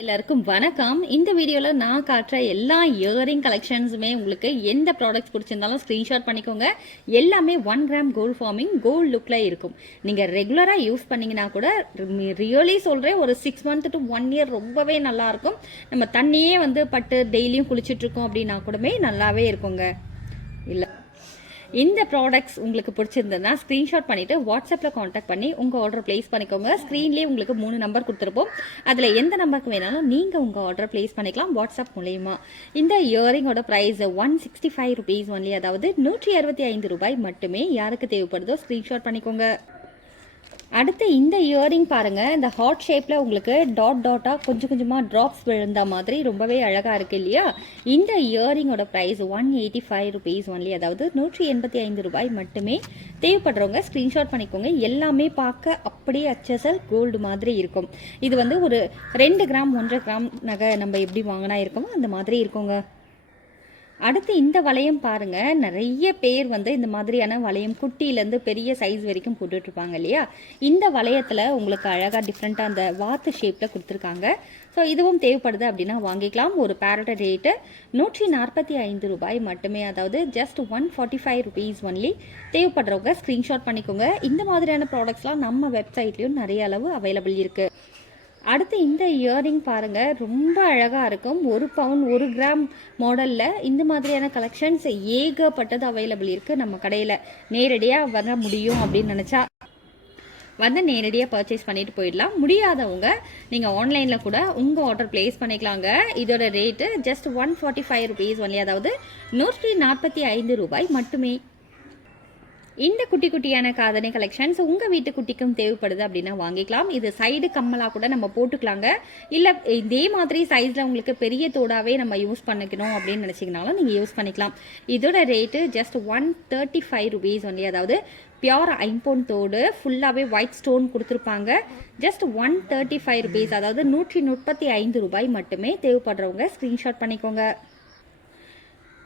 எல்லாருக்கும் வணக்கம். இந்த வீடியோல நான் காட்டுற எல்லா இயரிங் கலெக்ஷன்ஸுமே உங்களுக்கு எந்த ப்ராடக்ட்ஸ் பிடிச்சிருந்தாலும் ஸ்கிரீன்ஷாட் பண்ணிக்கோங்க. எல்லாமே 1 கிராம் கோல்ட் ஃபார்மிங் கோல்ட் லுக்ல இருக்கும். நீங்க ரெகுலரா யூஸ் பண்ணீங்கன்னா கூட ரியலி சொல்றேன், ஒரு 6 மந்த் டு 1 இயர் ரொம்பவே நல்லா இருக்கும். நம்ம தண்ணியே பட்டு டெய்லியும் குளிச்சுட்டு இருக்கோம் அப்படின்னா கூடமே நல்லாவே இருக்குங்க. இல்ல இந்த ப்ராடக்ட்ஸ் உங்களுக்கு பிடிச்சிருந்ததுன்னா ஸ்க்ரீன்ஷாட் பண்ணிவிட்டு வாட்ஸ்அப்பில் காண்டாக்ட் பண்ணி உங்கள் ஆர்டர் ப்ளேஸ் பண்ணிக்கோங்க. ஸ்க்ரீன்லேயே உங்களுக்கு 3 நம்பர் கொடுத்துருப்போம். அதில் எந்த நம்பருக்கு வேணாலும் நீங்கள் உங்கள் ஆர்டர் ப்ளேஸ் பண்ணிக்கலாம் வாட்ஸ்அப் மூலயமா. இந்த இயரிங்கோட ப்ரைஸ் 165 ருபீஸ் ஒன்லி, அதாவது 165 ரூபாய் மட்டுமே. யாருக்கு தேவைப்படுதோ ஸ்க்ரீன்ஷாட் பண்ணிக்கோங்க. அடுத்து இந்த இயரிங் பாருங்க, இந்த ஹார்ட் ஷேப்ல உங்களுக்கு டாட் டாட்டா கொஞ்சம் கொஞ்சமா டிராப்ஸ் விழுந்த மாதிரி ரொம்பவே அழகா இருக்கு இல்லையா? இந்த இயரிங்கோட பிரைஸ் 185 ருபீஸ் ஒன்லி, அதாவது 185 ரூபாய் மட்டுமே. தேவைப்படுறவங்க ஸ்கிரீன்ஷாட் பண்ணிக்கோங்க. எல்லாமே பார்க்க அப்படியே அச்சசல் கோல்டு மாதிரி இருக்கும். இது ஒரு 2 கிராம் 1.5 கிராம் நகை நம்ம எப்படி வாங்கினா இருக்குமோ அந்த மாதிரி இருக்குங்க. அடுத்து இந்த வளையம் பாருங்க, நிறைய பேர் இந்த மாதிரியான வளையம் குட்டியிலேருந்து பெரிய சைஸ் வரைக்கும் போட்டுட்டு இருப்பாங்க இல்லையா? இந்த வளையத்தில் உங்களுக்கு அழகாக டிஃப்ரெண்ட்டாக அந்த வாத்து ஷேப்பில் கொடுத்துருக்காங்க. ஸோ இதுவும் தேவைப்படுது அப்படின்னா வாங்கிக்கலாம். ஒரு பேரட் ரேட்டு 145 ரூபாய் மட்டுமே, அதாவது ஜஸ்ட் 145 ருபீஸ் ஒன்லி. தேவைப்படுறவங்க ஸ்க்ரீன்ஷாட் பண்ணிக்கோங்க. இந்த மாதிரியான ப்ராடக்ட்ஸ்லாம் நம்ம வெப்சைட்லேயும் நிறைய அளவு அவைலபிள் இருக்குது. அடுத்து இந்த இயரிங் பாருங்க, ரொம்ப அழகா இருக்கும். 1 பவுன் 1 கிராம் மாடல்ல இந்த மாதிரியான கலெக்ஷன்ஸ் ஏகப்பட்டது அவைலபிள் இருக்கு நம்ம கடையில. நேரடியா வர முடியும் அப்படின்னு நினைச்சா நேரடியாக பர்ச்சேஸ் பண்ணிட்டு போயிடலாம். முடியாதவங்க நீங்கள் ஆன்லைனில் கூட உங்கள் ஆர்டர் பிளேஸ் பண்ணிக்கலாங்க. இதோட ரேட்டு ஜஸ்ட் 145 ருபீஸ் ஒன்லி, அதாவது 145 ரூபாய் மட்டுமே. இந்த குட்டி குட்டியான காதணி கலெக்ஷன்ஸ் உங்கள் வீட்டு குட்டிக்கும் தேவைப்படுது அப்படின்னா வாங்கிக்கலாம். இது சைடு கம்மலாக கூட நம்ம போட்டுக்கலாங்க. இல்லை இதே மாதிரி சைஸில் உங்களுக்கு பெரிய தோடாவே நம்ம யூஸ் பண்ணிக்கணும் அப்படின்னு நினச்சிங்கனாலும் நீங்கள் யூஸ் பண்ணிக்கலாம். இதோட ரேட்டு ஜஸ்ட் 135 ருபீஸ் ஒன்லி, அதாவது பியோர் ஐம்பொன் தோடு ஃபுல்லாகவே ஒயிட் ஸ்டோன் கொடுத்துருப்பாங்க. ஜஸ்ட் 135 ருபீஸ், அதாவது 135 ரூபாய் மட்டுமே. தேவைப்படுறவங்க ஸ்க்ரீன்ஷாட் பண்ணிக்கோங்க.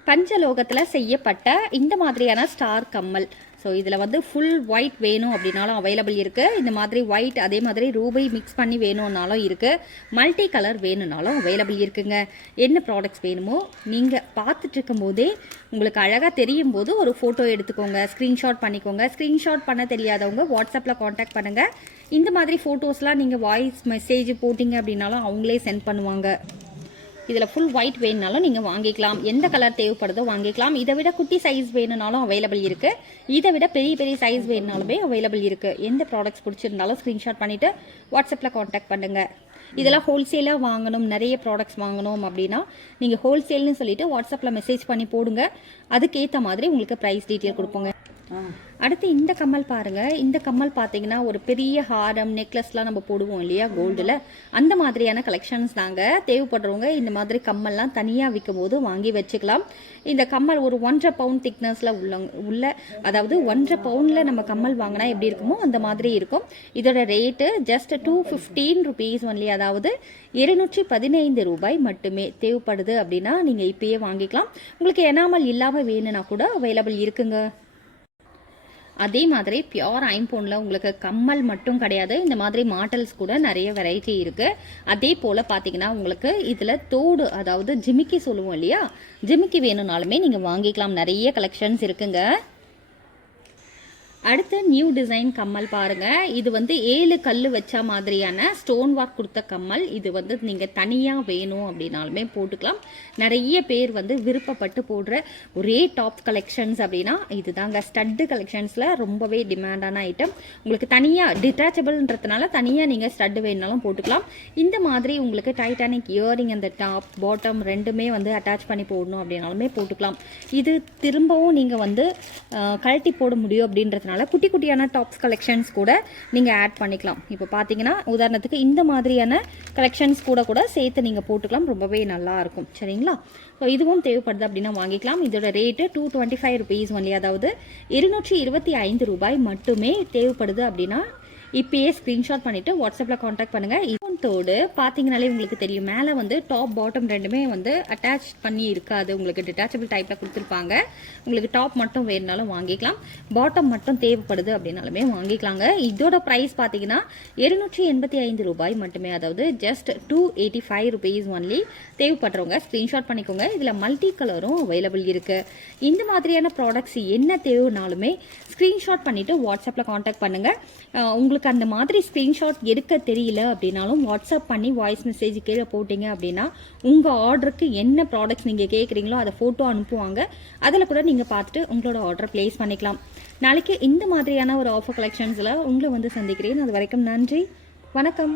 பஞ்சலோகத்தில் செய்யப்பட்ட இந்த மாதிரியான ஸ்டார் கம்மல். ஸோ இதில் ஃபுல் ஒயிட் வேணும் அப்படின்னாலும் அவைலபிள் இருக்குது. இந்த மாதிரி ஒயிட் அதே மாதிரி ரூபை மிக்ஸ் பண்ணி வேணும்னாலும் இருக்குது. மல்டி கலர் வேணும்னாலும் அவைலபிள் இருக்குங்க. என்ன ப்ராடக்ட்ஸ் வேணுமோ நீங்கள் பார்த்துட்டு இருக்கும் போதே உங்களுக்கு அழகாக தெரியும் போது ஒரு ஃபோட்டோ எடுத்துக்கோங்க, ஸ்க்ரீன்ஷாட் பண்ணிக்கோங்க. ஸ்க்ரீன்ஷாட் பண்ண தெரியாதவங்க வாட்ஸ்அப்பில் காண்டாக்ட் பண்ணுங்கள். இந்த மாதிரி ஃபோட்டோஸ்லாம் நீங்கள் வாய்ஸ் மெசேஜ் போட்டிங்க அப்படின்னாலும் அவங்களே சென்ட் பண்ணுவாங்க. இதில் ஃபுல் ஒயிட் வேணுனாலும் நீங்கள் வாங்கிக்கலாம். எந்த கலர் தேவைப்படுதோ வாங்கிக்கலாம். இதை விட குட்டி சைஸ் வேணுனாலும் அவைலபிள் இருக்குது. இதை விட பெரிய பெரிய சைஸ் வேணுனாலுமே அவைலபிள் இருக்குது. எந்த ப்ராடக்ட்ஸ் பிடிச்சிருந்தாலும் ஸ்க்ரீன்ஷாட் பண்ணிவிட்டு வாட்ஸ்அப்பில் காண்டாக்ட் பண்ணுங்கள். இதெல்லாம் ஹோல்சேலாக வாங்கணும், நிறைய ப்ராடக்ட்ஸ் வாங்கணும் அப்படின்னா நீங்கள் ஹோல்சேல்னு சொல்லிவிட்டு வாட்ஸ்அப்பில் மெசேஜ் பண்ணி போடுங்க. அதுக்கேற்ற மாதிரி உங்களுக்கு ப்ரைஸ் டீட்டெயில் கொடுப்போங்க. அடுத்து இந்த கம்மல் பாருங்க. இந்த கம்மல் பார்த்தீங்கன்னா ஒரு பெரிய ஹாரம் நெக்லஸ்லாம் நம்ம போடுவோம் இல்லையா கோல்டில், அந்த மாதிரியான கலெக்ஷன்ஸ் தாங்க. தேவைப்படுறவங்க இந்த மாதிரி கம்மல்லாம் தனியாக விற்கும் போது வாங்கி வச்சுக்கலாம். இந்த கம்மல் ஒரு 1.5 பவுண்ட் திக்னஸில் உள்ள அதாவது 1.5 பவுண்டில் நம்ம கம்மல் வாங்கினா எப்படி இருக்குமோ அந்த மாதிரி இருக்கும். இதோட ரேட்டு ஜஸ்ட் 215 ருபீஸ் ஒன்லி, அதாவது 215 ரூபாய் மட்டுமே. தேவைப்படுது அப்படின்னா நீங்கள் இப்பயே வாங்கிக்கலாம். உங்களுக்கு எனாமல் இல்லாமல் வேணும்னா கூட அவைலபிள் இருக்குங்க. அதே மாதிரி பியோர் ஐம்பொன்ல உங்களுக்கு கம்மல் மட்டும் கிடையாது, இந்த மாதிரி மாடல்ஸ் கூட நிறைய வெரைட்டி இருக்கு. அதே போல பாத்தீங்கன்னா உங்களுக்கு இதுல தோடு, அதாவது ஜிமிக்கி சொல்லுவோம் இல்லையா, ஜிமிக்கி வேணும்னாலுமே நீங்க வாங்கிக்கலாம். நிறைய கலெக்ஷன்ஸ் இருக்குங்க. அடுத்து நியூ டிசைன் கம்மல் பாருங்க. இது 7 கல் வச்ச மாதிரியான ஸ்டோன் ஒர்க் கொடுத்த கம்மல். இது நீங்க தனியா வேணும் அப்படின்னாலுமே போட்டுக்கலாம். நிறைய பேர் விருப்பப்பட்டு போடுற ஒரே டாப் கலெக்ஷன்ஸ் அப்படின்னா இதுதாங்க. ஸ்டட்டு கலெக்ஷன்ஸ்ல ரொம்பவே டிமாண்டான ஐட்டம். உங்களுக்கு தனியா டிட்டாச்சபிள்ன்றதுனால தனியா நீங்க ஸ்டட்டு வேணுனாலும் போட்டுக்கலாம். இந்த மாதிரி உங்களுக்கு டைட்டானிக் இயரிங் அந்த டாப் பாட்டம் ரெண்டுமே அட்டாச் பண்ணி போடணும் அப்படின்னாலுமே போட்டுக்கலாம். இது திரும்பவும் நீங்க கழட்டி போட முடியும் அப்படின்றது குட்டி குட்டியான டாப்ஸ் கலெக்ஷன்ஸ் கூட நீங்க ஆட் பண்ணிக்கலாம். இப்போ பாத்தீங்கன்னா உதாரணத்துக்கு இந்த மாதிரியான கலெக்ஷன்ஸ் கூட சேர்த்து நீங்க போட்டுக்கலாம். ரொம்பவே நல்லா இருக்கும். சரிங்களா? ஸோ இதுவும் தேவைப்படுது அப்படின்னா வாங்கிக்கலாம். இதோட ரேட்டு 225 ருபீஸ் ஒன்லி, அதாவது 225 ரூபாய் மட்டுமே. தேவைப்படுது அப்படின்னா இப்பயே ஸ்கிரீன்ஷாட் பண்ணிட்டு வாட்ஸ்அப்ல காண்டாக்ட் பண்ணுங்க. லென்த்தோடு பார்த்தீங்கனாலே உங்களுக்கு தெரியும். மேலே வந்து டாப் பாட்டம் ரெண்டுமே வந்து அட்டாச் பண்ணி இருக்காது. உங்களுக்கு டிட்டாச்சபிள் டைப்பில் கொடுத்துருப்பாங்க. உங்களுக்கு டாப் மட்டும் வேணுனாலும் வாங்கிக்கலாம், பாட்டம் மட்டும் தேவைப்படுது அப்படின்னாலுமே வாங்கிக்கலாங்க. இதோட ப்ரைஸ் பார்த்தீங்கன்னா 785 ரூபாய் மட்டுமே, அதாவது ஜஸ்ட் 285 ருபீஸ் ஒன்லி. தேவைப்படுறவங்க ஸ்க்ரீன்ஷாட் பண்ணிக்கோங்க. இதில் மல்டி கலரும் அவைலபிள் இருக்குது. இந்த மாதிரியான ப்ராடக்ட்ஸ் என்ன தேவைனாலுமே ஸ்க்ரீன்ஷாட் பண்ணிவிட்டு வாட்ஸ்அப்பில் காண்டாக்ட் பண்ணுங்கள். உங்களுக்கு அந்த மாதிரி ஸ்க்ரீன்ஷாட் எடுக்க தெரியல அப்படின்னாலும் வாட்ஸ்அப் பண்ணி வாய்ஸ் மெசேஜ் கீழே போட்டிங்க அப்படின்னா உங்கள் ஆர்டருக்கு என்ன ப்ராடக்ட்ஸ் நீங்கள் கேட்குறீங்களோ அதை ஃபோட்டோ அனுப்புவாங்க. அதில் கூட நீங்கள் பார்த்துட்டு உங்களோட ஆர்டரை ப்ளேஸ் பண்ணிக்கலாம். நாளைக்கு இந்த மாதிரியான ஒரு ஆஃபர் கலெக்ஷன்ஸில் உங்களை வந்து சந்திக்கிறேன். அது வரைக்கும் நன்றி, வணக்கம்.